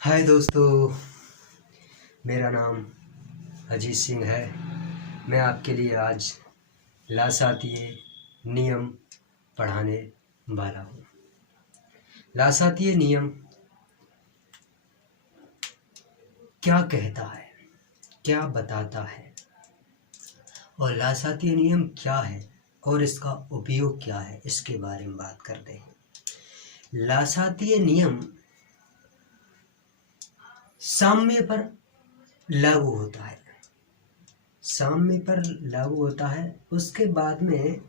हाय दोस्तों, मेरा नाम अजीत सिंह है। मैं आपके लिए आज लासातीय नियम पढ़ाने वाला हूँ। लासातीय नियम क्या कहता है, क्या बताता है और लासातीय नियम क्या है और इसका उपयोग क्या है, इसके बारे में बात करते हैं। लासातीय नियम साम्य पर लागू होता है, साम्य पर लागू होता है। उसके बाद में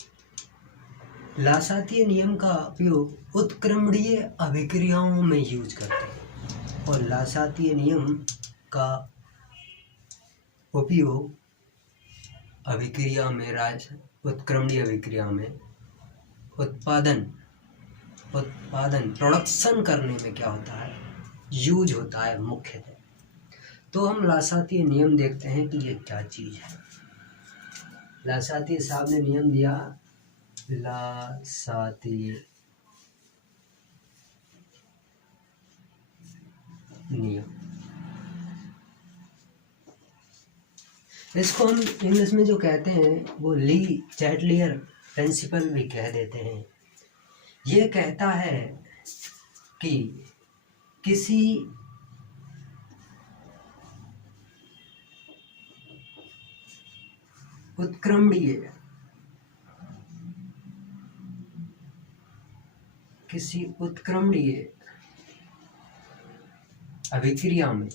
लासातीय नियम का उपयोग उत्क्रमणीय अभिक्रियाओं में यूज करते हैं और लासातीय नियम का उपयोग अभिक्रिया में उत्क्रमणीय अभिक्रिया में उत्पादन प्रोडक्शन करने में क्या होता है, यूज होता है मुख्यतः। तो हम लासातीय नियम देखते हैं कि ये क्या चीज़ है। लासातीय साहब ने नियम दिया, लासातीय नियम, इसको हम इंग्लिश में जो कहते हैं वो ली चैटलियर प्रिंसिपल भी कह देते हैं। ये कहता है कि किसी उत्क्रमणीय अभिक्रिया में,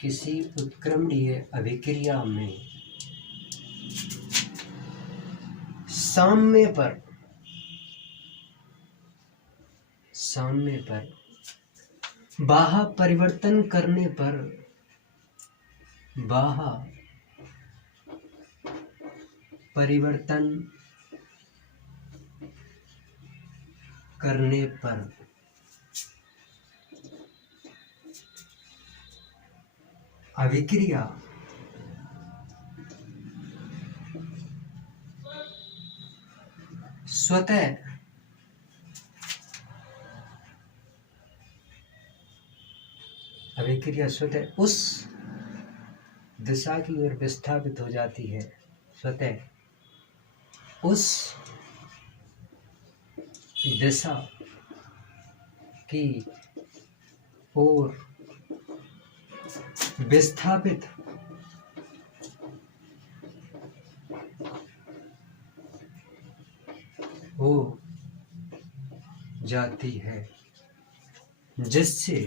किसी उत्क्रमणीय अभिक्रिया में साम्य पर बाह्य परिवर्तन करने पर, बाह्य परिवर्तन करने पर अभिक्रिया स्वतः उस दिशा की ओर विस्थापित हो जाती है, स्वतः उस दिशा की ओर विस्थापित हो जाती है, जिससे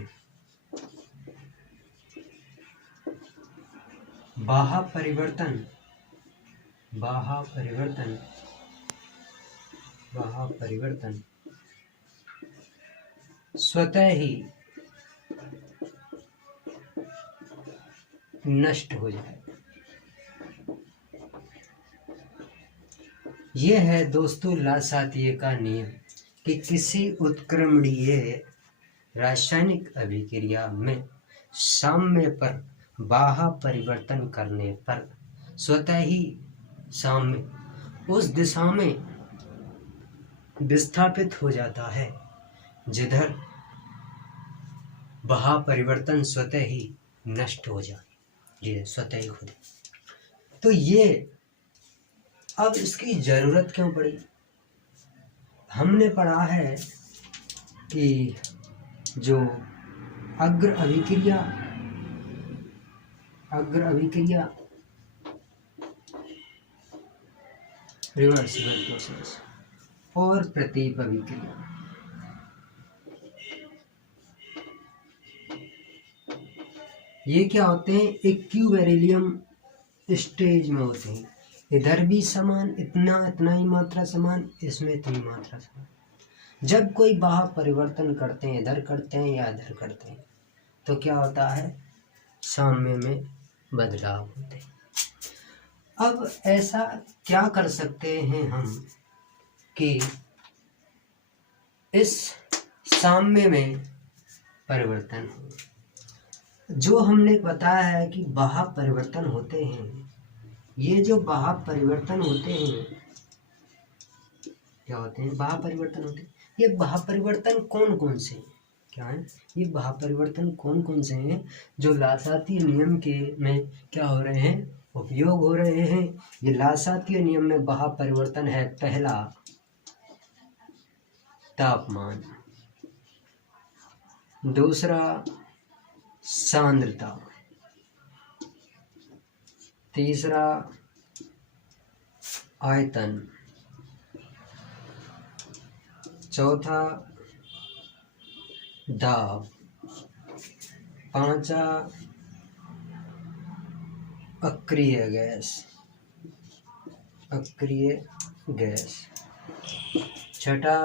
बाह्य परिवर्तन स्वतः ही नष्ट हो जाए। यह है दोस्तों लासातीय का नियम कि किसी उत्क्रमणीय रासायनिक अभिक्रिया में साम्य पर बाह्य परिवर्तन करने पर स्वतः ही साम्य उस दिशा में विस्थापित हो जाता है जिधर बाह्य परिवर्तन स्वतः ही नष्ट हो जाए, ये स्वतः ही खुद। तो ये अब इसकी जरूरत क्यों पड़ी? हमने पढ़ा है कि जो अग्र अभिक्रिया रिवर्सिबल प्रोसेस और प्रतीप अभिक्रिया, ये क्या होते हैं, इक्विवेरियम स्टेज में होते हैं। इधर भी समान, इतना ही मात्रा समान, इसमें इतनी मात्रा समान। जब कोई बाह्य परिवर्तन करते हैं, इधर करते हैं या इधर करते हैं, तो क्या होता है, साम्य में बदलाव होते हैं। अब ऐसा क्या कर सकते हैं हम कि इस साम्य में परिवर्तन हो। जो हमने बताया है कि बाह्य परिवर्तन होते हैं, ये जो बाह्य परिवर्तन होते हैं क्या होते हैं, बाह्य परिवर्तन होते हैं। ये बाह्य परिवर्तन कौन कौन से? क्या है ये बाह्य परिवर्तन कौन कौन से हैं जो लासातीय नियम के में क्या हो रहे हैं, उपयोग हो रहे हैं। ये लासातीय नियम में बाह्य परिवर्तन है, पहला तापमान, दूसरा सांद्रता, तीसरा आयतन, चौथा दाब, पांचवा अक्रिय गैस, छठा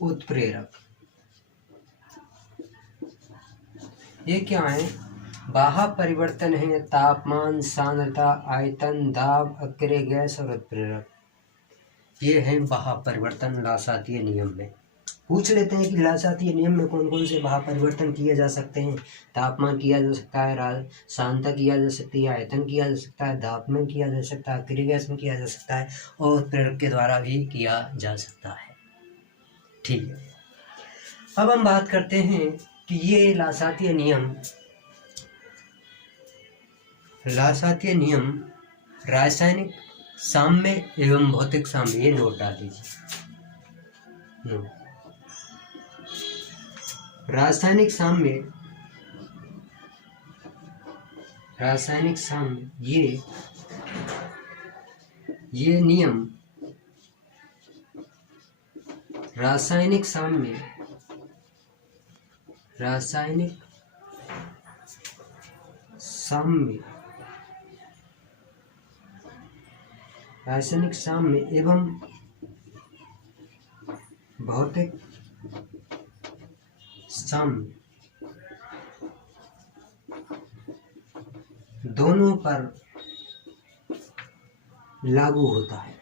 उत्प्रेरक। ये क्या है, बाह्य परिवर्तन है तापमान, सांद्रता, आयतन, दाब, अक्रिय गैस और उत्प्रेरक। ये है बाह्य परिवर्तन लासातीय नियम में। पूछ लेते हैं कि लासातीय नियम में कौन कौन से बाह्य परिवर्तन किए जा सकते हैं। तापमान किया जा सकता है, सांद्रता किया जा सकती है, आयतन किया जा सकता है, दाब में किया जा सकता है, अक्रिय गैस में किया जा सकता है और उत्प्रेरक के द्वारा भी किया जा सकता है। ठीक है, अब हम बात करते हैं कि ये लासातीय नियम रासायनिक साम्य एवं भौतिक साम्य, ये नोट डाल दीजिए। रासायनिक साम्य ये नियम रासायनिक साम्य एवं भौतिक साम्य दोनों पर लागू होता है।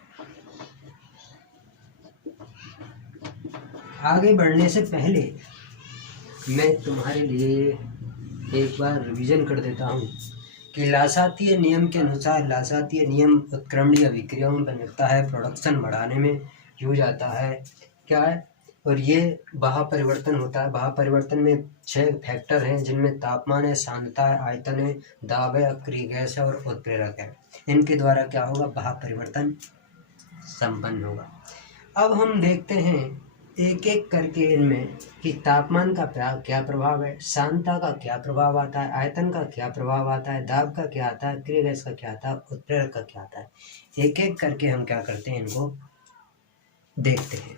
आगे बढ़ने से पहले मैं तुम्हारे लिए एक बार रिवीजन कर देता हूँ कि लासातीय नियम के अनुसार लासातीय नियम उत्क्रमणीय अभिक्रियाओं में बनता है, प्रोडक्शन बढ़ाने में यूज आता है, क्या है, और ये बाह्य परिवर्तन होता है। बाह्य परिवर्तन में 6 फैक्टर हैं जिनमें तापमान है, सांद्रता है, आयतन है, दाब है, अक्रिय गैस है और उत्प्रेरक है। इनके द्वारा क्या होगा, बाह्य परिवर्तन संपन्न होगा। अब हम देखते हैं एक एक करके इनमें कि तापमान का क्या प्रभाव है, सांद्रता का क्या प्रभाव आता है, आयतन का क्या प्रभाव आता है, दाब का क्या आता है, अक्रिय गैस का क्या आता है, उत्प्रेरक का क्या आता है। एक एक करके हम क्या करते हैं, इनको देखते हैं।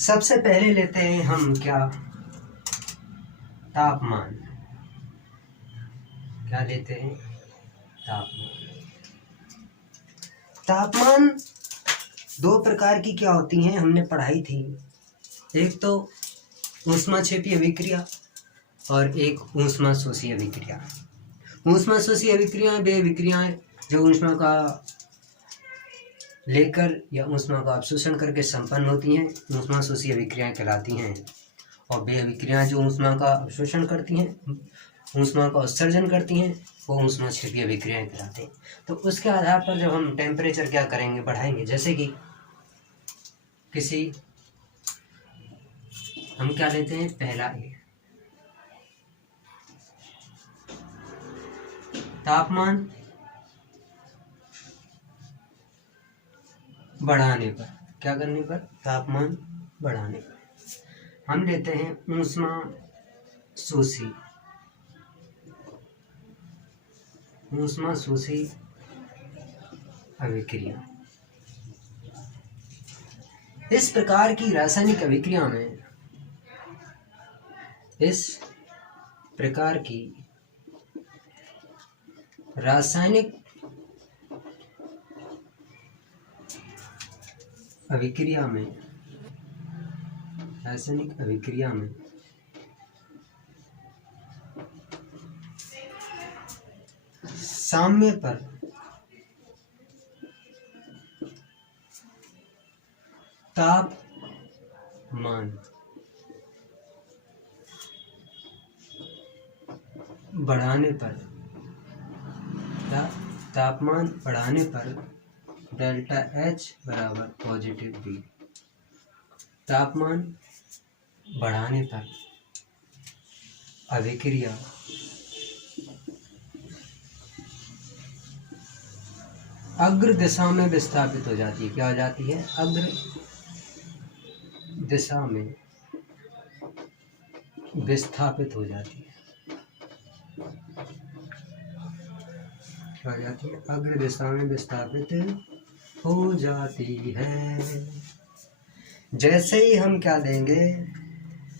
सबसे पहले लेते हैं हम क्या, तापमान। क्या लेते हैं, तापमान 2 प्रकार की क्या होती हैं, हमने पढ़ाई थी। एक तो ऊष्माक्षेपी अभिक्रिया और एक ऊष्मा शोषी अभिक्रिया। ऊष्मा शोषी अभिक्रियाएं वे विक्रियाएं जो ऊष्मा का लेकर या ऊष्मा का अवशोषण करके संपन्न होती हैं, ऊष्मा शोषी अभिक्रियाएं कहलाती हैं। और वे अभिक्रियाएं जो ऊष्मा का अवशोषण करती हैं, ऊष्मा का उत्सर्जन करती हैं, वो ऊष्माक्षेपी अभिक्रियाएं कहलाती हैं। तो उसके आधार पर जब हम टेम्परेचर क्या करेंगे, बढ़ाएंगे, जैसे कि किसी, हम क्या लेते हैं, पहला ए, तापमान बढ़ाने पर, क्या करने पर, तापमान बढ़ाने पर हम लेते हैं ऊष्मा शोषी अभिक्रिया। इस प्रकार की रासायनिक अभिक्रिया में, इस प्रकार की रासायनिक अभिक्रिया में साम्य पर तापमान बढ़ाने पर क्या, तापमान बढ़ाने पर डेल्टा एच बराबर पॉजिटिव बी। तापमान बढ़ाने पर अभिक्रिया अग्र दिशा में विस्थापित हो जाती है। क्या हो जाती है? अग्र दिशा में विस्थापित हो जाती है। क्या हो जाती है? अग्र दिशा में विस्थापित हो जाती है। जैसे ही हम क्या देंगे?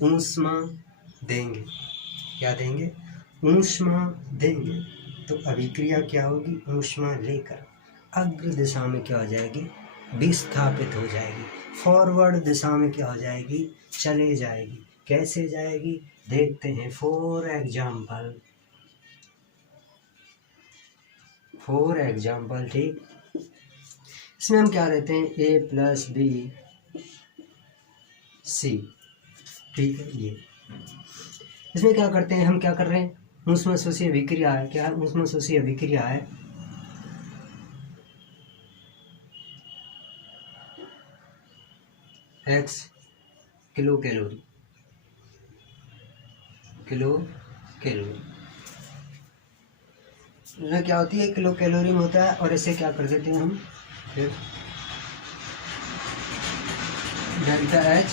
ऊष्मा देंगे। क्या देंगे? ऊष्मा देंगे। तो अभिक्रिया क्या होगी? ऊष्मा लेकर अग्र दिशा में क्या हो जाएगी? विस्थापित हो जाएगी। फॉरवर्ड दिशा में क्या हो जाएगी? चले जाएगी। कैसे जाएगी? देखते हैं। फॉर एग्जाम्पल, ठीक। इसमें हम क्या लेते हैं? ए प्लस बी सी, ठीक है। ये इसमें क्या करते हैं? हम क्या कर रहे हैं? ऊष्माशोषी अभिक्रिया है। क्या है? ऊष्माशोषी अभिक्रिया है। x किलो कैलोरी क्या होती है? किलो कैलोरी में होता है। और इसे क्या कर देते हैं हम? फिर डेल्टा एच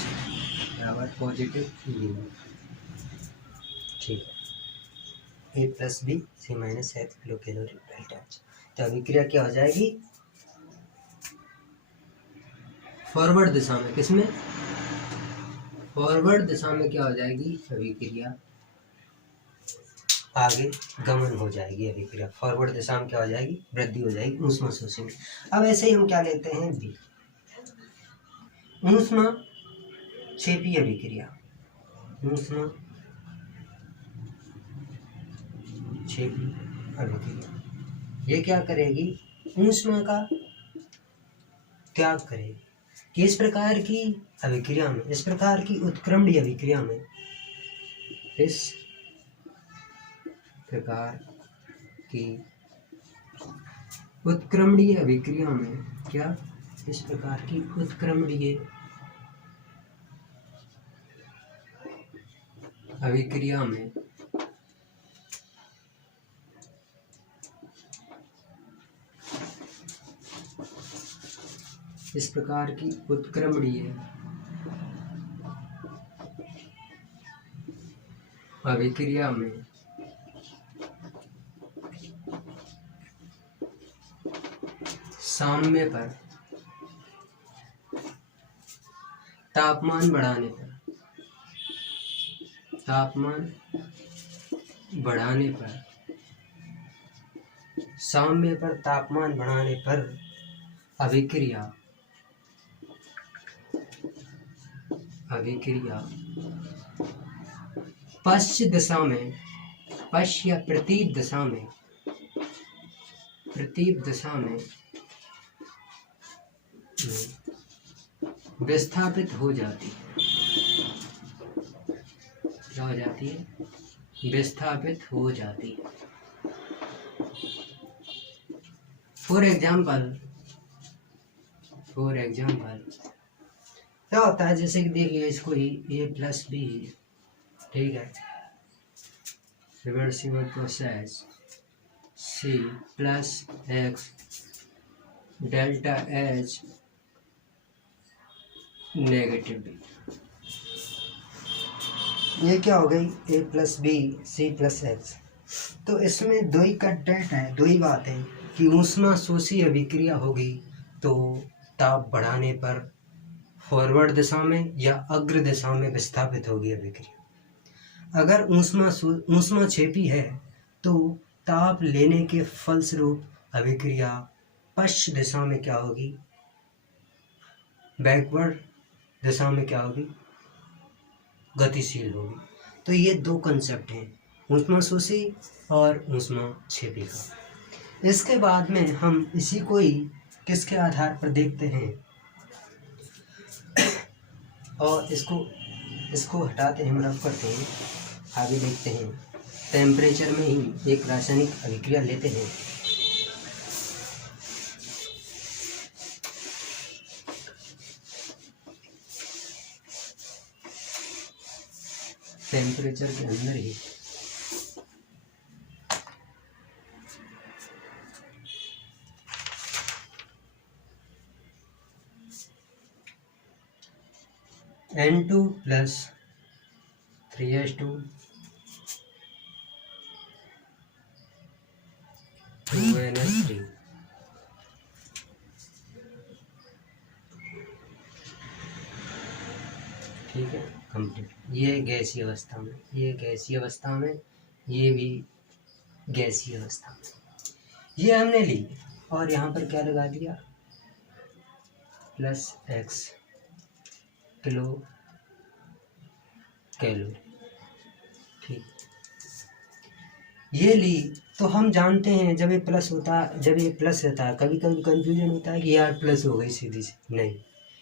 बराबर पॉजिटिव बी, ठीक है। A plus B C minus H kilo calorie delta H. तो अभिक्रिया क्या हो जाएगी? फॉरवर्ड दिशा में। किसमें? फॉरवर्ड दिशा में क्या हो जाएगी? अभिक्रिया आगे गमन हो जाएगी। अभिक्रिया फॉरवर्ड दिशा में क्या हो जाएगी? वृद्धि हो जाएगी ऊष्माशोषी में। अब ऐसे ही हम क्या लेते हैं? बी, ऊष्मा क्षेपी अभिक्रिया। ऊष्मा क्षेपी अभिक्रिया ये क्या करेगी? ऊष्मा का त्याग करेगी। कि इस प्रकार की अभिक्रिया में, इस प्रकार की उत्क्रमणीय अभिक्रिया में, इस प्रकार की उत्क्रमणीय अभिक्रिया में क्या? इस प्रकार की उत्क्रमणीय अभिक्रिया में इस प्रकार की उत्क्रमणीय अभिक्रिया में साम्य पर तापमान बढ़ाने पर साम्य पर तापमान बढ़ाने पर अभिक्रिया पश्च दिशा में, पश्च या प्रतीप दिशा में विस्थापित हो जाती है। क्या हो जाती है? विस्थापित हो जाती है। फॉर एग्जाम्पल क्या होता है? जैसे कि देखिए इसको ही ए प्लस बी, ठीक है, reversible process C plus X delta H negative B. ये क्या हो गई? A plus B C plus X. तो इसमें दो ही कंटेंट है, दो ही बात है कि ऊष्माशोषी अभिक्रिया होगी तो ताप बढ़ाने पर फॉरवर्ड दिशा में या अग्र दिशा में विस्थापित होगी अभिक्रिया। अगर ऊष्मा क्षेपी है तो ताप लेने के फलस्वरूप अभिक्रिया पश्च दिशा में क्या होगी? बैकवर्ड दिशा में क्या होगी? गतिशील होगी। तो ये दो कंसेप्ट हैं, ऊष्माशोषी और ऊष्माक्षेपी का। इसके बाद में हम इसी को ही किसके आधार पर देखते हैं और इसको हटाते हैं, हम रफ करते हैं, आगे देखते हैं। टेम्परेचर में ही एक रासायनिक अभिक्रिया लेते हैं। टेम्परेचर के अंदर ही N2 प्लस 3H2 2NH3 ठीक है, कंप्लीट। ये गैसीय अवस्था में, ये गैसीय अवस्था में, ये भी गैसीय अवस्था में, ये हमने ली और यहाँ पर क्या लगा दिया प्लस x किलो कैलोरी। ठीक, ये ली तो हम जानते हैं जब ये प्लस होता है, जब ये प्लस रहता है, कभी कभी कंफ्यूजन होता है कि यार प्लस हो गई सीधी सी, नहीं,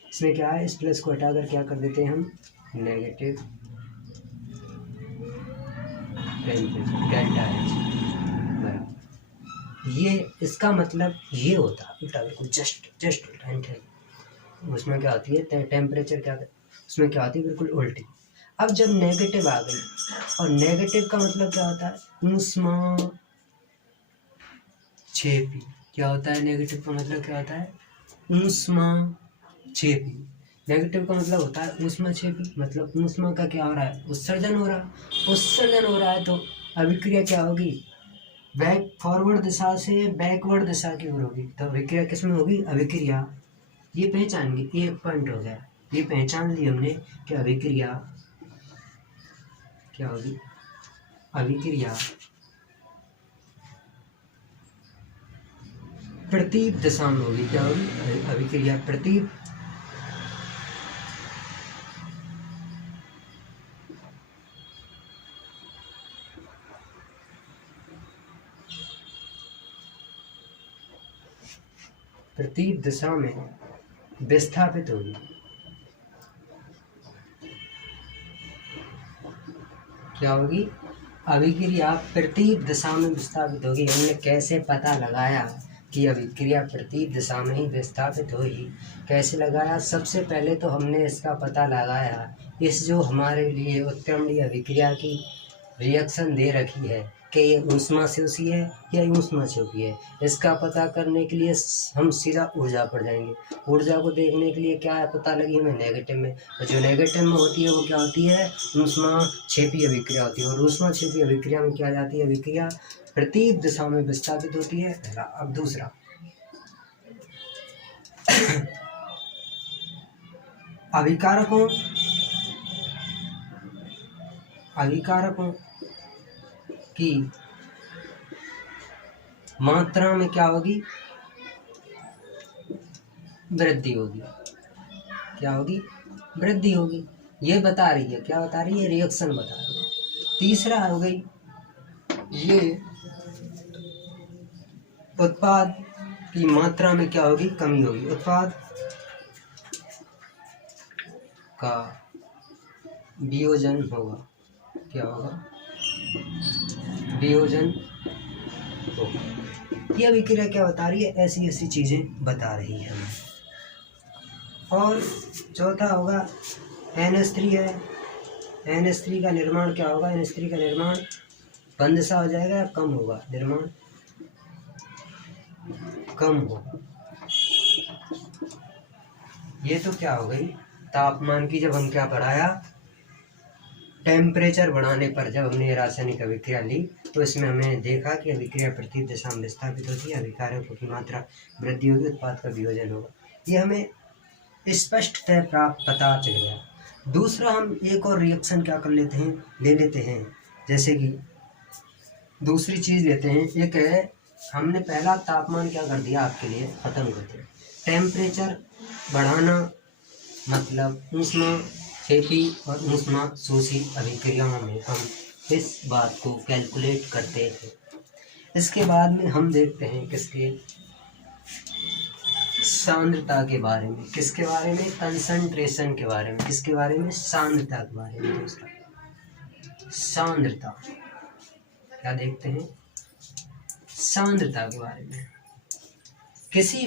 इसमें क्या है, इस प्लस को हटाकर क्या कर देते हैं हम नेगेटिव टेम्परेचर डेल्टा एच बराबर। ये इसका मतलब ये होता है उल्टा, बिल्कुल जस्ट उल्टा। उसमें क्या होती है टेम्परेचर, क्या उसमें क्या होती है बिल्कुल उल्टी। अब जब नेगेटिव आ गई, और नेगेटिव का मतलब क्या होता है ऊष्मा क्षेपी। क्या होता है नेगेटिव का मतलब, क्या होता है ऊष्मा क्षेपी। नेगेटिव का मतलब होता है ऊष्मा क्षेपी, मतलब ऊष्मा का क्या हो रहा है, उत्सर्जन हो रहा है। उत्सर्जन हो रहा है तो अभिक्रिया क्या होगी, बैक फॉरवर्ड दिशा से बैकवर्ड दिशा की ओर होगी। तो अभिक्रिया किसमें होगी, अभिक्रिया, ये पहचान गई, एक पॉइंट हो गया, ये पहचान ली हमने कि अभिक्रिया क्या होगी, अभिक्रिया प्रतीप दिशा में होगी। क्या होगी, अभिक्रिया प्रतीप प्रतीप दिशा में विस्थापित होगी। क्या होगी, अभिक्रिया प्रतीप दिशा में विस्थापित होगी। हमने कैसे पता लगाया कि अभिक्रिया प्रतीप दिशा में ही विस्थापित होगी, कैसे लगाया, सबसे पहले तो हमने इसका पता लगाया, इस जो हमारे लिए उत्क्रमणीय अभिक्रिया की रिएक्शन दे रखी है कि ये ऊष्मा क्षेपी है या ऊष्मा क्षेपी है, इसका पता करने के लिए हम सीधा ऊर्जा पर जाएंगे। ऊर्जा को देखने के लिए क्या पता लगी हमें, नेगेटिव में, और जो नेगेटिव में होती है वो क्या होती है, ऊष्मा क्षेपी अभिक्रिया होती है। और ऊष्मा क्षेपी अभिक्रिया में क्या जाती है, अभिक्रिया प्रतीप दिशा में विस्थापित होती है, पहला। अब दूसरा अभिकारकों की मात्रा में क्या होगी, वृद्धि होगी। क्या होगी, वृद्धि होगी। ये बता रही है, क्या बता रही है, रिएक्शन बता रही है। तीसरा हो गई, ये उत्पाद की मात्रा में क्या होगी, कमी होगी। उत्पाद का वियोजन होगा। क्या होगा, वियोजन होगा। ये अभिक्रिया क्या बता रही है, ऐसी ऐसी चीजें बता रही है हमें। और चौथा होगा NH3 है। NH3 का निर्माण क्या होगा, NH3 का निर्माण बंद सा हो जाएगा, कम होगा, निर्माण कम होगा। ये तो क्या हो गई, तापमान की जब हम क्या बढ़ाया, टेम्परेचर बढ़ाने पर जब हमने रासायनिक अभिक्रिया ली तो इसमें हमने देखा कि अभिक्रिया प्रतीप दिशा में विस्थापित होती है, अभिकारकों की मात्रा वृद्धि होगी, उत्पाद का वियोजन होगा। ये हमें स्पष्टतः प्राप्त पता चल गया। दूसरा हम एक और रिएक्शन क्या कर लेते हैं, ले लेते हैं, जैसे कि दूसरी चीज लेते हैं। एक है, हमने पहला तापमान क्या कर दिया आपके लिए, खत्म कर दिया। टेम्परेचर बढ़ाना मतलब ऊष्मा क्षेपी और ऊष्मा शोषी अभिक्रियाओं में हम इस बात को कैलकुलेट करते हैं। इसके बाद में हम देखते हैं किसके, सांद्रता के बारे में। किसके बारे में, कंसंट्रेशन के बारे में। किसके बारे में, सांद्रता के बारे में। दूसरा सांद्रता, क्या देखते हैं? सांद्रता के बारे में। किसी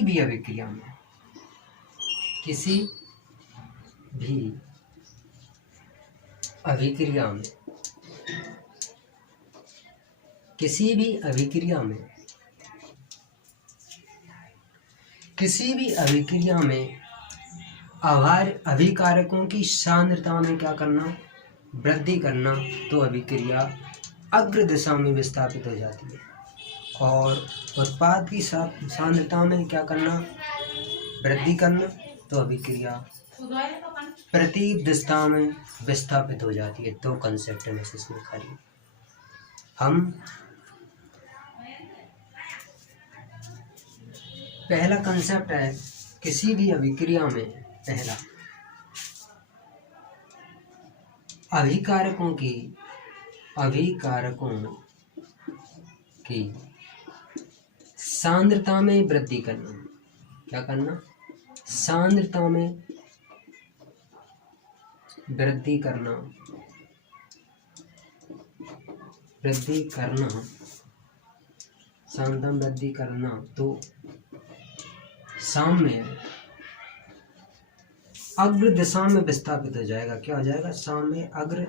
भी अभिक्रिया में, किसी भी अभिक्रिया में, किसी भी अभिक्रिया में, किसी भी अभिक्रिया में अभिकारकों की सांद्रता में क्या करना? वृद्धि करना, तो अभिक्रिया अग्र दिशा में विस्थापित हो जाती है। और उत्पाद की सांद्रता में क्या करना? वृद्धि करना, तो अभिक्रिया प्रतीप दिशा में विस्थापित हो जाती है। दो कंसेप्ट है इसमें खाली। हम पहला कंसेप्ट है किसी भी अभिक्रिया में, पहला अभिकारकों की सांद्रता में वृद्धि करना। क्या करना? सांद्रता में वृद्धि करना, सांद्रता में वृद्धि करना, तो साम्य अग्र दिशा में विस्थापित हो जाएगा। क्या हो जाएगा? साम्य अग्र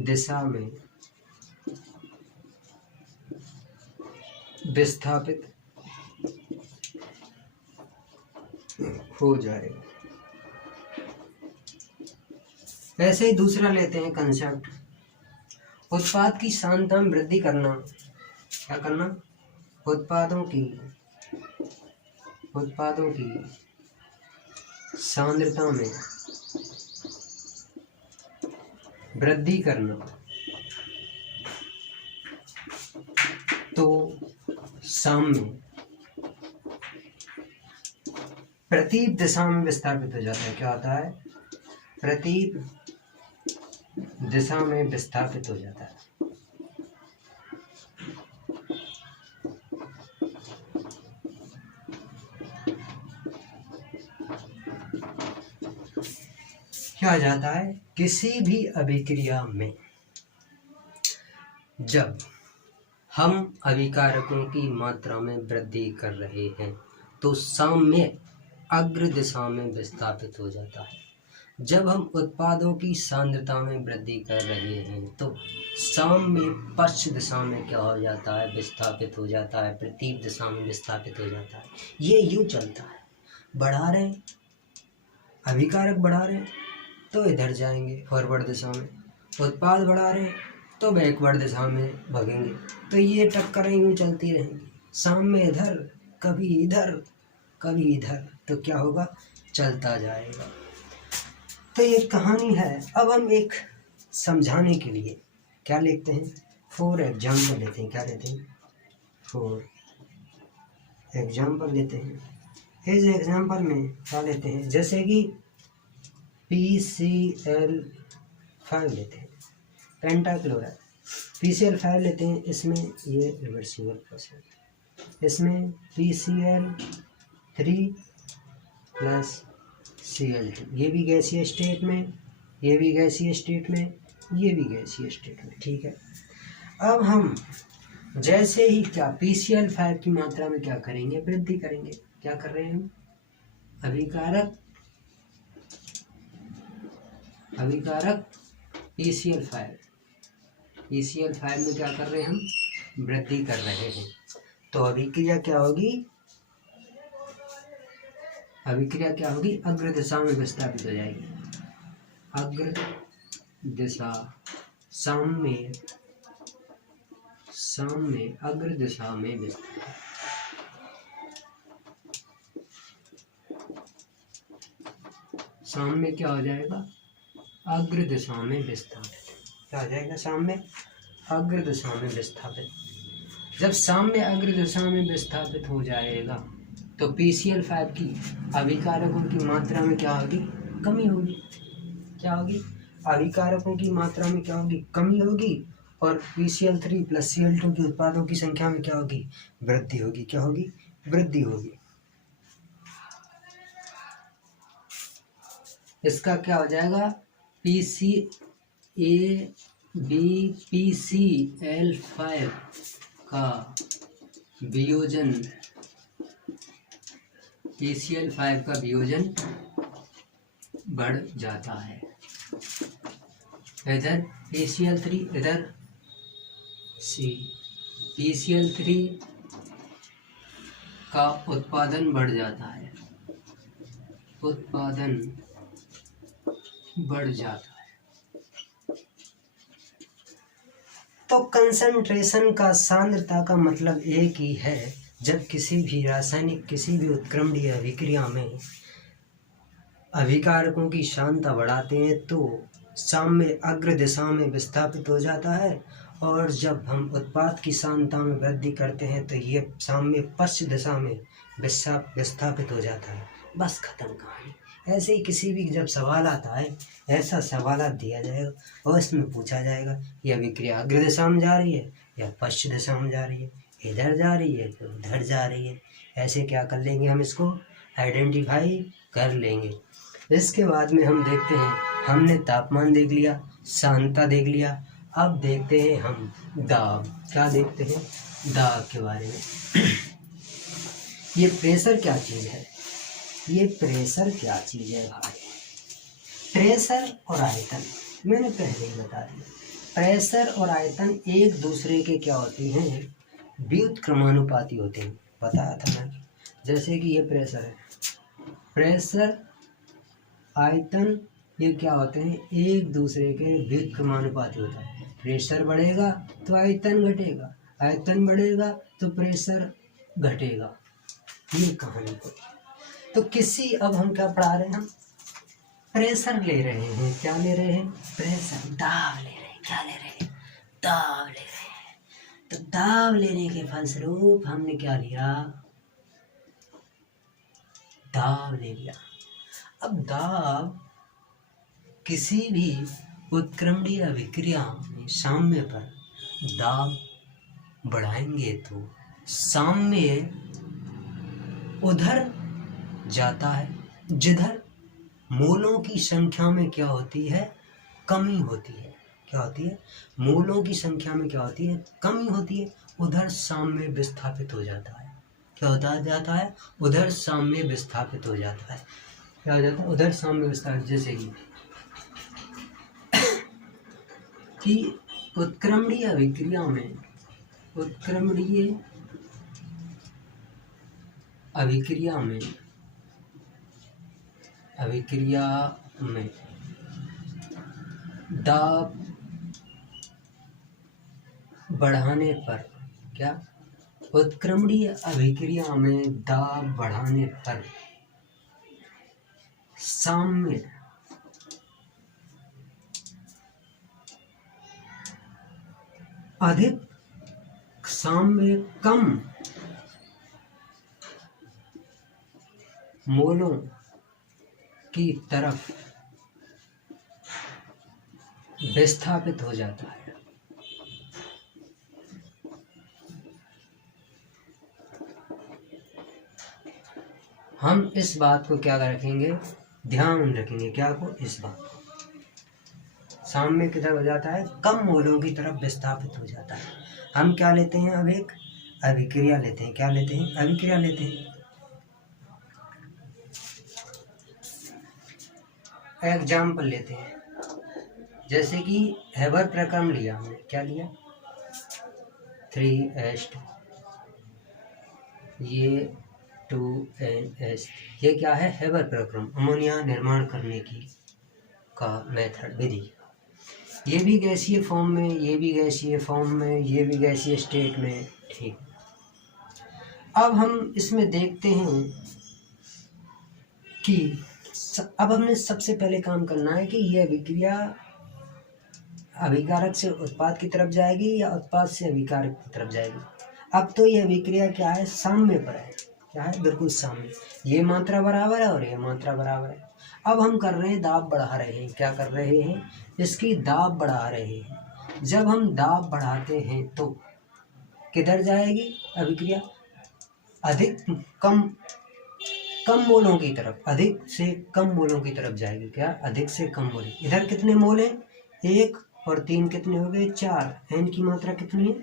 दिशा में विस्थापित हो जाएगा। ऐसे ही दूसरा लेते हैं कंसेप्ट, उत्पाद की सांद्रता में वृद्धि करना। क्या करना? उत्पादों की सांद्रता में वृद्धि करना, तो साम्य प्रतीप दिशा में विस्थापित हो जाता है। क्या होता है? प्रतीप दिशा में विस्थापित हो जाता है। क्या हो जाता है? किसी भी अभिक्रिया में जब हम अभिकारकों की मात्रा में वृद्धि कर रहे हैं तो साम्य अग्र दिशा में विस्थापित हो जाता है। जब हम उत्पादों की सांद्रता में वृद्धि कर रहे हैं तो साम्य पश्च दिशा में क्या हो जाता है? विस्थापित हो जाता है, प्रतीप दिशा में विस्थापित हो जाता है। ये यूं चलता है, बढ़ा रहे हैं, अभिकारक बढ़ा रहे हैं तो इधर जाएंगे फॉरवर्ड दिशा में, उत्पाद बढ़ा रहे हैं तो बैकवर्ड दिशा में भागेंगे। तो ये टक्करें यूँ चलती रहेंगी, सामने इधर, कभी इधर, कभी इधर, तो क्या होगा? चलता जाएगा। तो ये कहानी है। अब हम एक समझाने के लिए क्या लेते हैं? 4 एग्जाम्पल लेते हैं। क्या लेते हैं? 4 एग्जाम्पल लेते हैं। इस एग्जाम्पल में क्या लेते हैं? जैसे कि PCl5 लेते हैं, पेंटाक्लोराइड। PCl5 लेते हैं, इसमें ये रिवर्सिबल प्रोसेस, इसमें PCl3 प्लस Cl2, ये भी गैसीय स्टेट में, ये भी गैसीय स्टेट में, ये भी गैसीय स्टेट में। ठीक है। अब हम जैसे ही क्या PCl5 की मात्रा में क्या करेंगे? वृद्धि करेंगे। क्या कर रहे हैं हम? अभिकारक PCl5 में क्या कर रहे हैं हम? वृद्धि कर रहे हैं। तो अभिक्रिया क्या होगी? अग्र दिशा में विस्थापित हो जाएगी। अग्र दिशा, साम्य अग्र दिशा में विस्थापित। साम्य क्या हो जाएगा? अग्र दिशा में विस्थापित। क्या हो जाएगा? साम्य अग्र दिशा में विस्थापित। जब साम्य अग्र दिशा में विस्थापित हो जाएगा तो PCl5 की अभिकारकों की मात्रा में क्या होगी? कमी होगी। क्या होगी? अभिकारकों की मात्रा में क्या होगी? कमी होगी। और PCl3 प्लस Cl2 के उत्पादों की संख्या में क्या होगी? वृद्धि होगी। क्या होगी? वृद्धि होगी। इसका क्या हो जाएगा, PCABPCl5 का वियोजन, PCl5 का वियोजन बढ़ जाता है। इधर PCl3, इधर C, PCl3 का उत्पादन बढ़ जाता है, उत्पादन बढ़ जाता है। तो कंसंट्रेशन का, सांद्रता का मतलब एक ही है। जब किसी भी रासायनिक, किसी भी उत्क्रमणीय अभिक्रिया में अभिकारकों की सांद्रता बढ़ाते हैं तो साम्य अग्र दिशा में विस्थापित हो जाता है, और जब हम उत्पाद की सांद्रता में वृद्धि करते हैं तो ये साम्य पश्च दिशा में विस्थापित हो जाता है। बस खत्म कहानी। ऐसे ही किसी भी जब सवाल आता है, ऐसा सवाल दिया जाएगा और इसमें पूछा जाएगा ये अभिक्रिया अग्र दिशा में जा रही है या पश्चिम दिशा में जा रही है, इधर जा रही है तो उधर जा रही है। ऐसे क्या कर लेंगे, हम इसको आइडेंटिफाई कर लेंगे। इसके बाद में हम देखते हैं, हमने तापमान देख लिया, सांद्रता देख लिया, अब देखते हैं हम दाब। क्या देखते हैं, दाब के बारे में। ये प्रेशर क्या चीज़ है, ये प्रेशर क्या चीज़ है भाई। प्रेशर और आयतन मैंने पहले ही बता दिया। प्रेशर और आयतन एक दूसरे के क्या होते हैं, व्युत्क्रमानुपाती होते हैं, बताया था मैं। जैसे कि ये प्रेशर है, प्रेशर आयतन ये क्या होते हैं, एक दूसरे के व्युत्क्रमानुपाती होता है। प्रेशर बढ़ेगा तो आयतन घटेगा, आयतन बढ़ेगा तो प्रेशर घटेगा, ये कहानी को। तो किसी, अब हम क्या पढ़ा रहे हैं, हम प्रेशर ले रहे हैं। क्या ले रहे हैं, प्रेशर, दाब ले रहे हैं। क्या ले रहे हैं, दाब ले रहे हैं। तो दाब लेने के फलस्वरूप हमने क्या लिया, दाब ले लिया। अब दाब किसी भी उत्क्रमणीय अभिक्रिया में साम्य पर दाब बढ़ाएंगे तो साम्य उधर जाता है जिधर मोलों की संख्या में क्या होती है, कमी होती है। क्या होती है, मोलों की संख्या में क्या होती है, कमी होती है। उधर साम्य विस्थापित हो जाता है। क्या होता जाता है, उधर साम्य विस्थापित हो जाता है। क्या हो जाता है, उधर साम्य विस्थापित। जैसे कि उत्क्रमणीय अभिक्रिया में, उत्क्रमणीय अभिक्रिया में, अभिक्रिया में दाब बढ़ाने पर, क्या, उत्क्रमणीय अभिक्रिया में दाब बढ़ाने पर साम्य अधिक, साम्य कम मोलों की तरफ विस्थापित हो जाता है। हम इस बात को क्या रखेंगे, ध्यान रखेंगे। क्या को, इस बात को। साम्य की तरफ हो जाता है, कम मोलों की तरफ विस्थापित हो जाता है। हम क्या लेते हैं, अब एक अभिक्रिया लेते हैं। क्या लेते हैं, अभिक्रिया लेते हैं। एग्जाम्पल लेते हैं, जैसे कि हेबर प्रक्रम लिया हमने। क्या लिया, 3H2, ये 2NH। ये क्या है, हेबर प्रक्रम, अमोनिया निर्माण करने की का मेथड, विधि। ये भी गैसीय फॉर्म में, ये भी गैसीय फॉर्म में, ये भी गैसीय स्टेट में। ठीक, अब हम इसमें देखते हैं कि अब हमने सबसे पहले काम करना है कि यह अभिक्रिया अभिकारक से उत्पाद की तरफ जाएगी या उत्पाद से अभिकारक की तरफ जाएगी। अब तो यह अभिक्रिया क्या है, साम्य पर है। क्या है, बिल्कुल साम्य। ये मात्रा बराबर है और ये मात्रा बराबर है। अब हम कर रहे हैं, दाब बढ़ा रहे हैं। क्या कर रहे हैं, इसकी दाब बढ़ा रहे हैं। जब हम दाब बढ़ाते हैं तो किधर जाएगी अभिक्रिया, अधिक, कम कम मोलों की तरफ, अधिक से कम मोलों की तरफ जाएगी। क्या? अधिक से कम मोल। इधर कितने मोल हैं? 1 और 3 कितने हो गए? 4। एन की मात्रा कितनी है?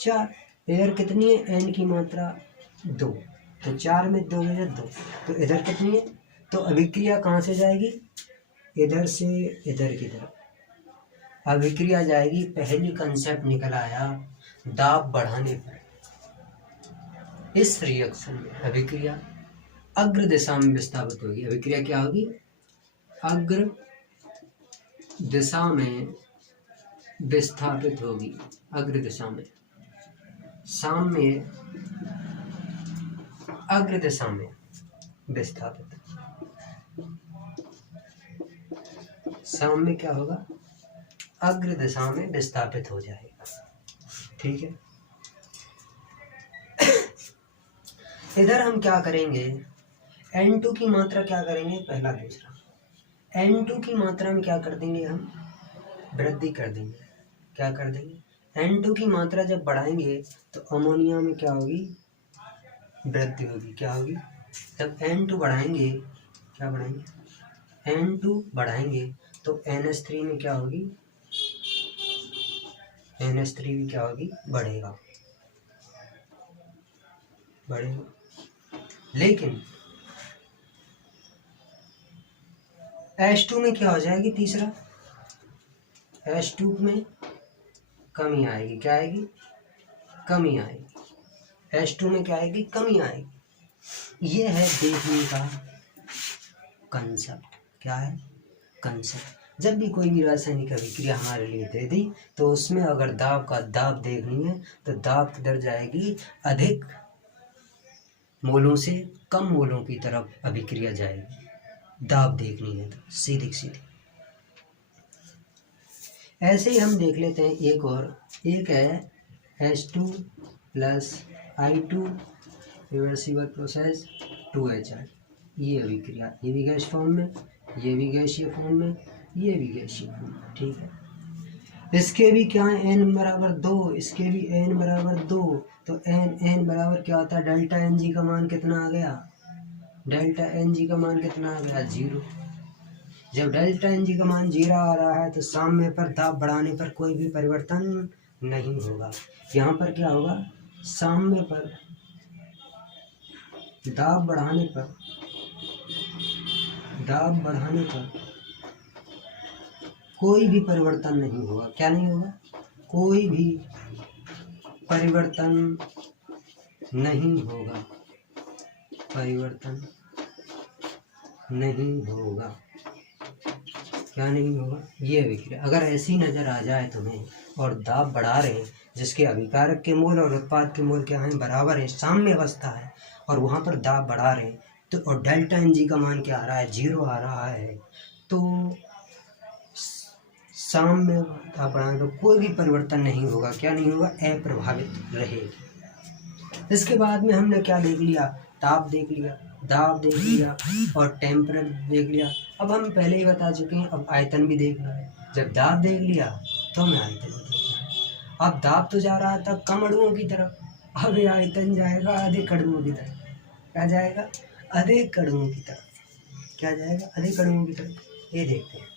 4। इधर कितनी है? एन की मात्रा 2। तो 4 में 2 गया 2। तो इधर कितनी है? तो अभिक्रिया कहाँ से जाएगी? इधर से इधर की तरफ अभिक्रिया जाएगी। पहली कंसेप्ट निकल आया दाब बढ़ाने पर। इस रिएक्शन में अभिक्रिया अग्र दिशा में विस्थापित होगी। अभिक्रिया क्या होगी? अग्र दिशा में विस्थापित होगी। अग्र दिशा में, साम्य अग्र दिशा में विस्थापित। साम्य क्या होगा? अग्र दिशा में विस्थापित हो जाएगा। ठीक है। इधर हम क्या करेंगे? N2 की मात्रा क्या करेंगे? पहला दूसरा N2 की मात्रा में क्या कर देंगे? हम वृद्धि कर देंगे। क्या कर देंगे? N2 की मात्रा जब बढ़ाएंगे तो अमोनिया में क्या होगी? वृद्धि होगी। क्या होगी? जब N2 बढ़ाएंगे, क्या बढ़ाएंगे? N2 बढ़ाएंगे तो NH3 में क्या होगी? NH3 भी क्या होगी? बढ़ेगा। लेकिन H2 में क्या हो जाएगी? तीसरा H2 में कमी आएगी। क्या आएगी? कमी आएगी। H2 में क्या आएगी? कमी आएगी। ये है देखने का कंसेप्ट। क्या है? कंसेप्ट। जब भी कोई भी रासायनिक अभिक्रिया हमारे लिए दे दी तो उसमें अगर दाब देखनी है तो दाब किधर जाएगी? अधिक मोलों से कम मोलों की तरफ अभिक्रिया जाएगी। दाब देखनी है तो सीधी सीधी। ऐसे ही हम देख लेते हैं एक और। एक है H2 plus I2 reversible process 2HR। ये अभिक्रिया, ये भी गैस फॉर्म में, ये भी गैसीय फॉर्म में, ये भी गैसीय फॉर्म में। ठीक है। इसके भी क्या है? n बराबर 2, इसके भी n बराबर 2। तो n बराबर क्या होता है? डेल्टा एन जी का मान कितना आ गया? डेल्टा एन जी का मान कितना आ गया? 0। जब डेल्टा एन जी का मान 0 आ रहा है तो साम्य पर दाब बढ़ाने पर कोई भी परिवर्तन नहीं होगा। यहाँ पर क्या होगा? साम्य पर दाब बढ़ाने पर कोई भी परिवर्तन नहीं होगा। क्या नहीं होगा? कोई भी परिवर्तन नहीं होगा। परिवर्तन नहीं होगा। क्या नहीं होगा? ये अभिक्रिया अगर ऐसी नजर आ जाए तुम्हें और दाब बढ़ा रहे हैं, जिसके अभिकारक के मोल और उत्पाद के मोल क्या हैं? बराबर है, साम्य अवस्था है, और वहाँ पर दाब बढ़ा रहे हैं तो और डेल्टा एन जी का मान क्या आ रहा है? 0 आ रहा है। तो साम्य दाब बढ़ाने पर कोई भी परिवर्तन नहीं होगा। क्या नहीं होगा? अप्रभावित रहेगी। इसके बाद में हमने क्या देख लिया? ताप देख लिया, दाब देख लिया और टेम्परेचर देख लिया। अब हम पहले ही बता चुके हैं, अब आयतन भी देखना है। जब दाब देख लिया तो हमें आयतन भी देखना है। अब दाब तो जा रहा था कम अणुओं की तरफ, अब ये आयतन जाएगा अधिक अणुओं की तरफ। क्या जाएगा? अधिक अणुओं की तरफ। क्या जाएगा? अधिक अणुओं की तरफ। ये देखते हैं।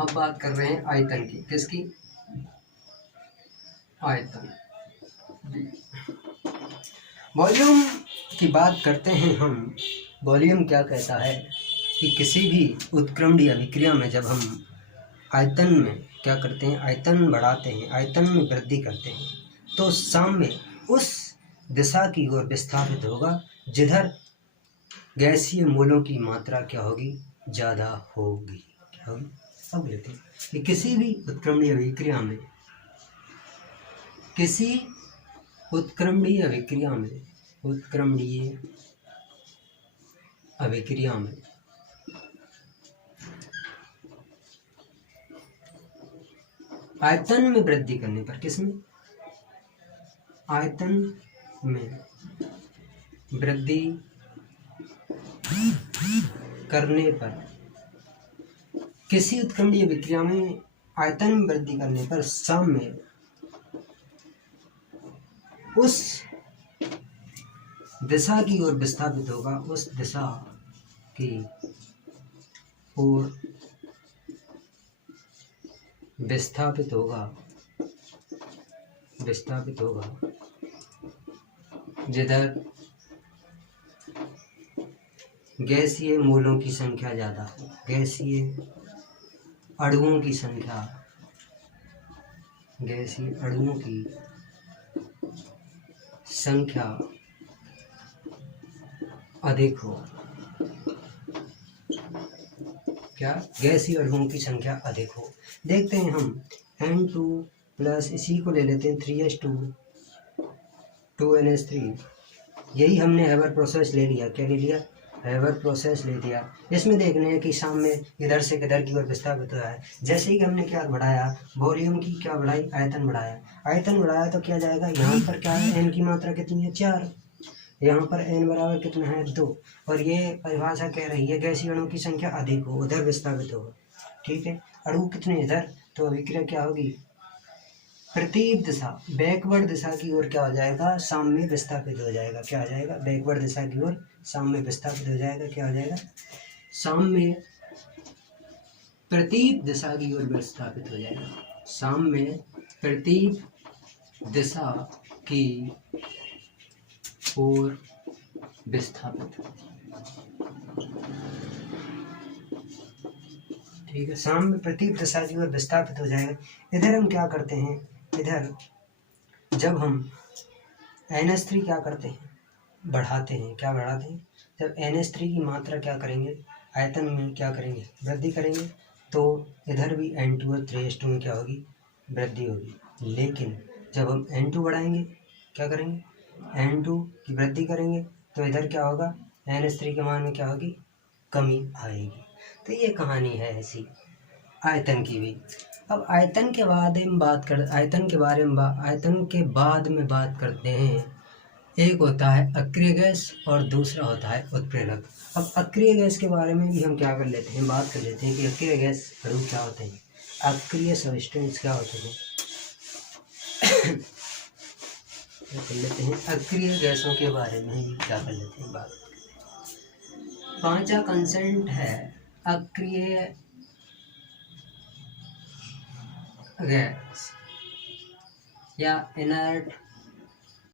अब बात कर रहे हैं आयतन की। किसकी? आयतन। वॉल्यूम की बात करते हैं हम। वॉल्यूम क्या कहता है कि किसी भी उत्क्रमणीय अभिक्रिया में जब हम आयतन में क्या करते हैं? आयतन बढ़ाते हैं, आयतन में वृद्धि करते हैं, तो साम्य उस दिशा की ओर विस्थापित होगा जिधर गैसीय मोलों की मात्रा क्या होगी? ज़्यादा होगी। क्या होगी? अब लेते हैं कि किसी भी उत्क्रमणीय अभिक्रिया में, किसी उत्क्रमणीय अभिक्रिया में, उत्क्रमणीय अभिक्रिया में आयतन में वृद्धि करने पर, किसमें? आयतन में वृद्धि करने पर, किसी उत्क्रमणीय विक्रिया में आयतन में वृद्धि करने पर साम्य उस दिशा की ओर विस्थापित होगा, उस दिशा की ओर विस्थापित होगा जिधर गैसीय मोलों की संख्या ज्यादा हो, गैसीय अणुओं की संख्या अधिक हो। क्या? गैसीय अणुओं की संख्या अधिक हो। देखते हैं हम N2 प्लस इसी को ले लेते हैं 3s2 2NH3। यही हमने हैबर प्रोसेस ले लिया। क्या ले लिया? हैबर प्रोसेस ले लिया। इसमें देखने हैं कि सामने इधर से किधर की ओर विस्थापित हुआ है। जैसे ही हमने क्या बढ़ाया, वॉल्यूम की क्या बढ़ाई, आयतन बढ़ाया तो क्या जाएगा, यहाँ पर क्या है, n की मात्रा कितनी है, 4। यहाँ पर n बराबर कितना है, 2। और ये परिभाषा कह रही है गैसीय अणुओं की संख्या अधिक हो, उधर विस्थापित होगा। ठीक है, अणु कितने इधर, तो अभिक्रिया क्या होगी, प्रतीक दिशा, बैकवर्ड दिशा की ओर क्या हो जाएगा, साम्य विस्थापित हो जाएगा। क्या हो जाएगा, बैकवर्ड दिशा की ओर साम्य विस्थापित हो जाएगा। क्या हो जाएगा, साम्य प्रतीक दिशा की ओर विस्थापित हो जाएगा। साम्य प्रतीक दिशा की ओर विस्थापित। ठीक है, साम्य प्रतीक दिशा की ओर विस्थापित हो जाएगा। इधर हम क्या करते हैं, इधर जब हम NH3 क्या करते हैं, बढ़ाते हैं। क्या बढ़ाते हैं, जब NH3 की मात्रा क्या करेंगे, आयतन में क्या करेंगे, वृद्धि करेंगे, तो इधर भी N2 और 3s2 में क्या होगी, वृद्धि होगी। लेकिन जब हम N2 बढ़ाएंगे, क्या करेंगे, N2 की वृद्धि करेंगे, तो इधर क्या होगा, NH3 के मान में क्या होगी, कमी आएगी। तो ये कहानी है ऐसी आयतन की भी। अब आयतन के बाद में बात करते हैं। एक होता है अक्रिय गैस और दूसरा होता है उत्प्रेरक। अब अक्रिय गैस के बारे में भी हम क्या कर लेते हैं, बात कर लेते हैं कि अक्रिय गैस अणु क्या होते हैं, अक्रिय सब्सटेंस क्या होते हैं। कर लेते हैं अक्रिय गैसों के बारे में ही क्या कर लेते हैं बात। पांचवा कंसेंट है अक्रिय गैस या इनर्ट